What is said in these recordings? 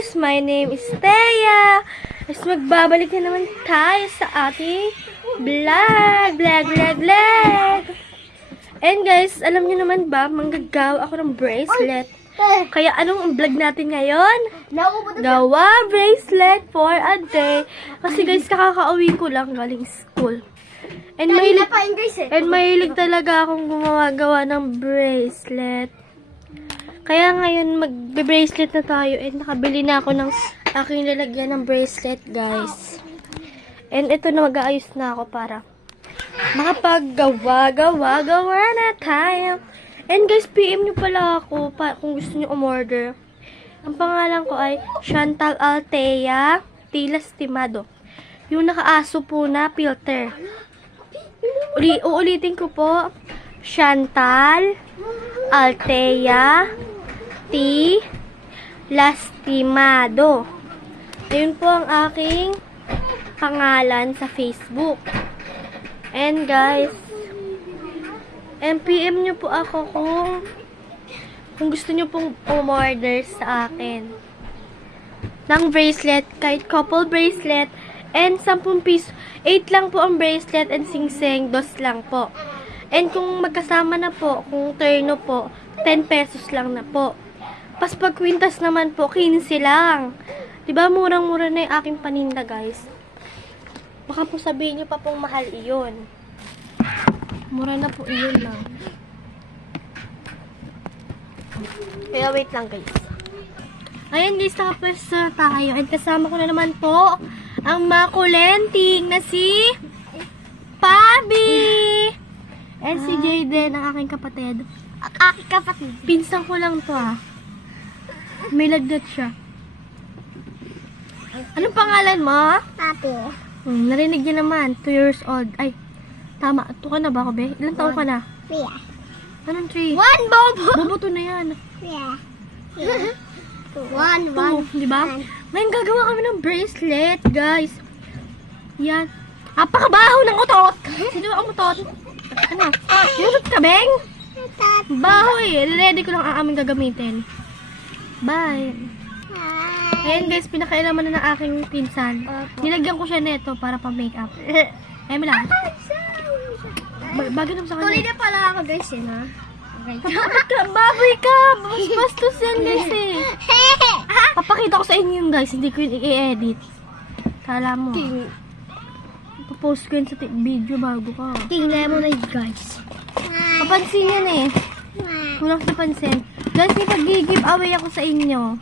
guys! My name is Thea. Is magbabalik na naman tayo sa ating vlog. And guys, alam niyo naman ba, manggagawa ako ng bracelet. Kaya anong vlog natin ngayon? Gawa bracelet for a day. Kasi guys, kakakauwi ko lang galing school. And mahilig talaga akong gumawa ng bracelet. Kaya ngayon magbe-bracelet na tayo and nakabili na ako ng aking lalagyan ng bracelet, guys. And ito na, mag-aayos na ako para makapaggawa na tayo. And guys, PM nyo pala ako kung gusto nyo umorder. Ang pangalan ko ay Chantal Althea T. Lastimado. Yung nakaaso po na filter. Uulitin ko po. Chantal Althea T. Lastimado. Ayun po ang aking pangalan sa Facebook. And guys, PM nyo po ako kung gusto nyo pong umorder sa akin ng bracelet, kahit couple bracelet, and 10 piso. 8 lang po ang bracelet and singseng, 2 lang po. And kung magkasama na po, kung terno po, 10 pesos lang na po. Pas pag kwintas naman po, 15 lang. Diba, murang-mura na yung aking paninda, guys. Baka po sabihin nyo pa pong mahal iyon. Mura na po iyon lang. Kaya wait lang, guys. Ayan, guys, nakapwesto na tayo. And kasama ko na naman po ang makulenting na si Pabi. And si Jayden, ang aking kapatid. Ang aking kapatid. Pinsan ko lang to, ah. May lagnat siya. Anong pangalan mo? Papi. Narinig niyo naman. 2 years old. Ay, tama. 2 ka na ba ako, be? Ilang taon ka na? 3. Anong 3? 1, Bobo! Bobo to na yan. 1, 2, di ba? Ngayon gagawa kami ng bracelet, guys. Yan. Apakabaho ng utot! Sino ang utot? Ano? Yunot ka, Beng? Baho eh. Ready ko lang ang aming gagamitin. Bye. Ayan guys, pinakailaman na ng aking pinsan. Nilagyan ko siya neto para pa-makeup. Ayan mo lang. Bagay naman sa kanya. Tuloy na pala ako, guys, eh, ha? Okay. Baboy ka! Bastos yan, guys, eh. Papakita ko sa inyo yung guys. Hindi ko yun i-edit. Kala mo. Papost ko yun sa video bago ka. King Lemonade, guys. Papansin yan, eh. Kulang sa pansin. Guys, may pag-give-away ako sa inyo.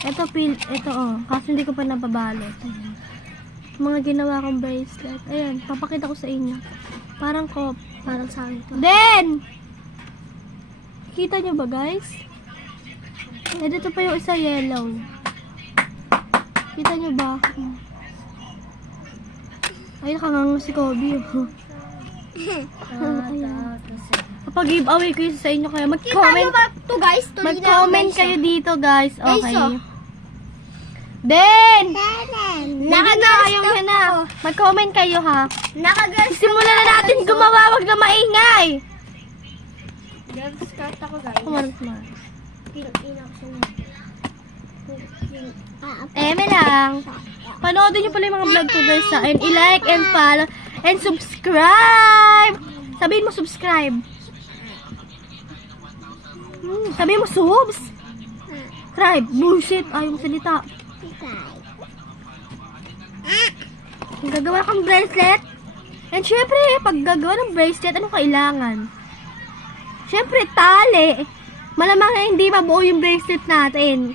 Ito, oh. Kaso hindi ko pa nababalot. Ayan. Mga ginawa kong bracelet. Ayan, papakita ko sa inyo. Parang sa akin to. Then! Kita nyo ba, guys? Dito pa yung isa yellow. Kita nyo ba? Ay, nakangang si Kobe. Kapag giveaway ko yun sa inyo, kaya mag-comment. Kita nyo ba ito, guys? Mag-comment kayo dito, guys. Okay. Then! Naka-girls na. Mag-comment kayo, ha? Naka-girls Simulan na natin gumawa. Wag na maingay. Girls skirt ako, guys. Kumarot mo. Eme lang. Panoodin nyo pala yung mga vlog ko, guys, ha? And i-like and follow and subscribe. Sabihin mo subscribe. Sabihin mo subs. Subscribe. Bullshit. Ayaw mo salita. Gagawa kang bracelet. And syempre, pag gagawa ng bracelet, anong kailangan? Syempre, tali. Malamang na hindi mabuo yung bracelet natin.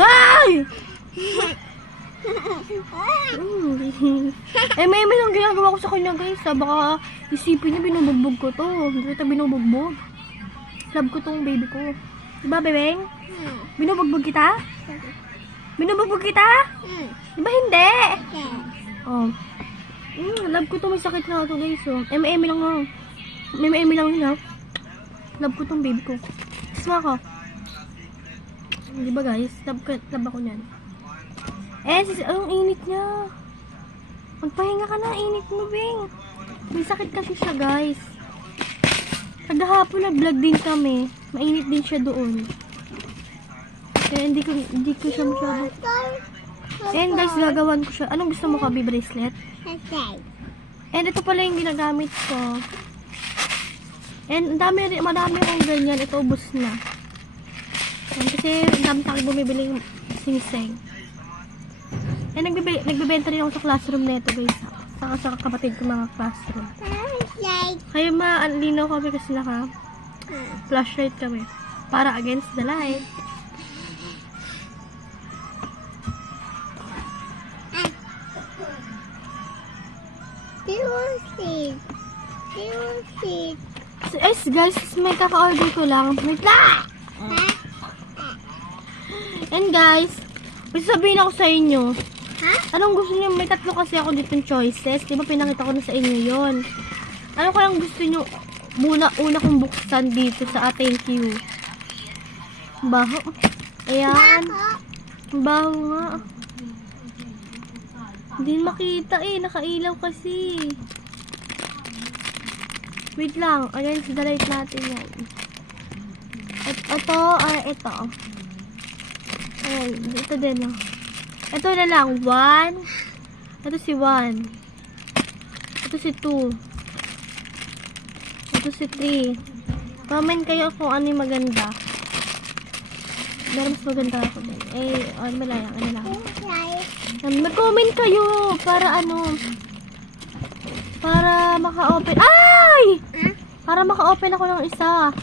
Ay! May lang ginagawa ko sa kanya, guys. Baka isipin niya binubugbog ko to. Hindi kita binubugbog. Love ko tong baby ko. Diba, bebeng? Binubugbog kita? Binubugbog kita? Diba hindi? Oh. Love ko to. May sakit na ito, guys. Oh. M&M lang nga. M&M lang yun, ha? Love ko tong baby ko. Kisma ko. Diba, guys? Love ako niyan. Ang init niya. Magpahinga ka na, init mo, Bing. May sakit kasi siya, guys. Kagahapon na vlog din kami. Mainit din siya doon. Kaya hindi ko siya masyado. And guys, gagawan ko siya. Anong gusto mo, Kabi? Bracelet? And ito pala yung ginagamit ko. And marami akong ganyan. Ito, ubos na. And kasi ang dami tayo bumibiling siniseng. And nagbibenta rin ako sa classroom na ito, guys. Sa kapatid ko mga classroom. Kaya maalinaw kami kasi flashlight kami. Para against the light. Guys, may kaka-order ko lang. Wait lang! And guys, may sabihin ako sa inyo. Anong gusto niyo? May tatlo kasi ako ditong choices. Di ba pinakita ko na sa inyo yon? Ano kayang gusto niyo una kong buksan dito sa thank you? Baho. Ayan. Baho nga. Hindi makita nakailaw kasi. Wait lang. Ayan, sidalight natin yan. Ito. Ayan, ito din Ito na lang. 1. Ito si 1. Ito si 2. Ito si 3. Comment kayo kung ano yung maganda. Pero mas maganda ako din. Ano lang. Mag-comment kayo para para maka-open. Ay! Para maka-open ako ng isa.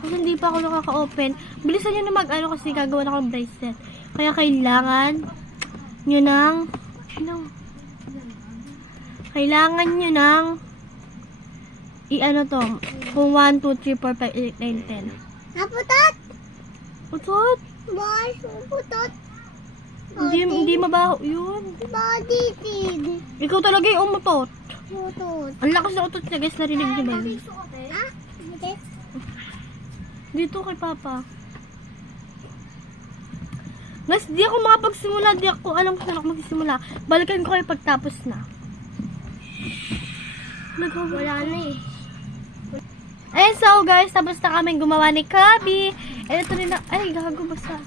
Kasi hindi pa ako nakaka-open. Bilisan nyo na kasi gagawa na ako ng bracelet. Kaya kailangan nyo ng to. Kung 1, 2, 3, 4, 5, 8, 9, 10. Naputot! Putot? Boys, putot! Hindi mabaho yun. Body feed. Ikaw talaga yung umutot. Putot. Ang lakas na utot niya, guys. Narinig niyo ba yun? Dito kay Papa. Guys, di ako makapagsimula. Di ako alam kung saan ako magsimula. Balikan ko kayo pagtapos na. Wala na Ayun, so guys, tapos na kami gumawa ni Kabi. Ito rin gago basta.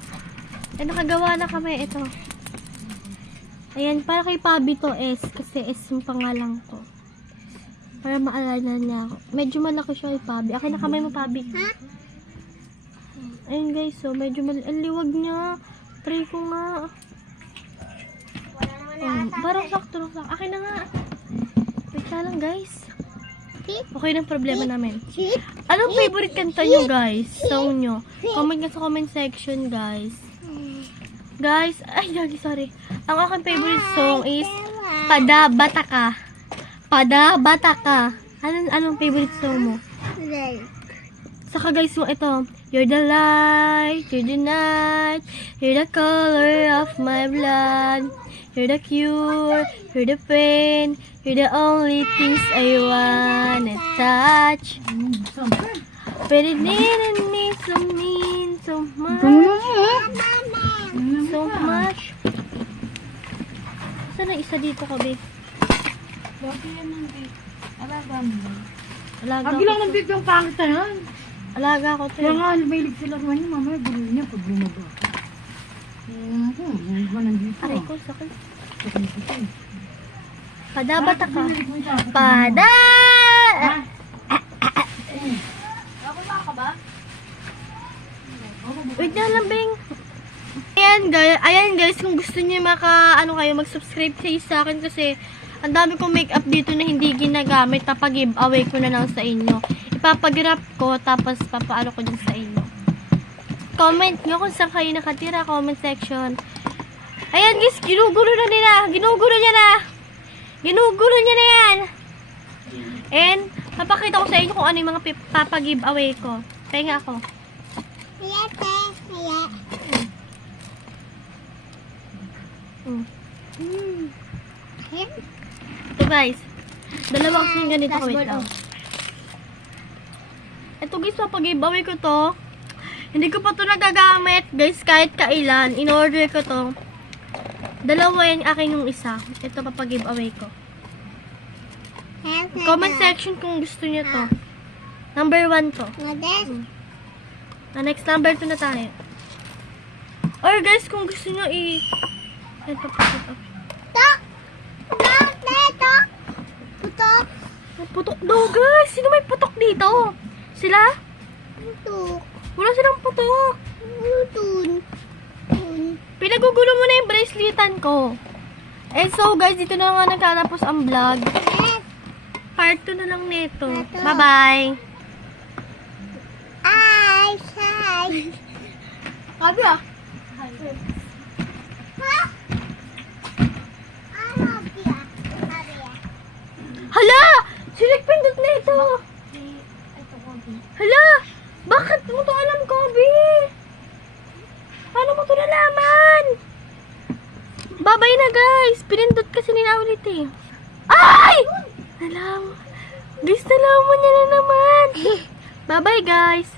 Nakagawa na kami ito. Ayan, para kay Pabi to S. Kasi S yung pangalan ko. Para maalala niya ako. Medyo malaki siya kay Pabi. Akin na kamay mo, Pabi. Ayun guys, so medyo ang liwag niya. Try ko nga. Parang sakto lang sakto. Akin na nga. Wait lang guys. Okay ng problema namin. Anong favorite kanta nyo guys? Song nyo. Comment nga sa comment section guys. Guys, sorry. Ang aking favorite song is Padabata Ka. Padabata Ka. Anong favorite song mo? Saka guys, ito. You're the light, you're the night, you're the color of my blood. You're the cure, you're the pain, you're the only things I wanna touch. But it didn't mean so much. So much. Saan na isa dito, Kabi? Bakit yan nandito? Alaga mo. Alaga Agi lang nandito yung pangit na yan. Alaga ko to. Kaya nga, lumilig sila sa kanya. Mamaya, gulo niya pag lumaba. Hindi ba nandito? Aray ko, sakit. Sakit ko. Padabata ka. Wait na lang, Bing. Ayan guys, kung gusto niyo mag-subscribe kayo sa akin kasi ang dami kong makeup dito na hindi ginagamit. Papag-giveaway ko na lang sa inyo. Ipapag-wrap ko, tapos papaano ko din sa inyo. Comment nyo kung saan kayo nakatira, comment section. Ayan guys, ginugulo niya na yan. And, papakita ko sa inyo kung ano yung mga papag-giveaway ko. Pahinga ako. Ito guys, dalawa kasing ganito ko. Wait lang. Ito guys, papag-giveaway ko to. Hindi ko pa to nagagamit guys kahit kailan. In-order ko to. Dalawa yan, akin yung isa. Ito papag-giveaway ko. Comment section kung gusto niyo to. Number 1 to. Ngades. Next number 2 na tayo. Or guys, kung gusto nyo ito. Tok. Tok. Tok. Putok. Putok daw guys. Sino may putok dito? Sila? Putok. Wala silang putok. Tun. Tun. Pinagugulo mo na yung braceletan ko. And so guys, dito na nga nagtatapos ang vlog. Yes. Part 2 na lang nito. Ito. Bye-bye. Ay, ay. Sabi ah. Ha? Ano siya? Sabi ah. Hala! Silik pindot na ito. Hala! Bakit mo to alam, Kobe? Paano mo to nalaman? Babay na guys. Pinindot kasi nila ulit eh. Ay! Guys, nalaman niya na naman. Bye-bye guys.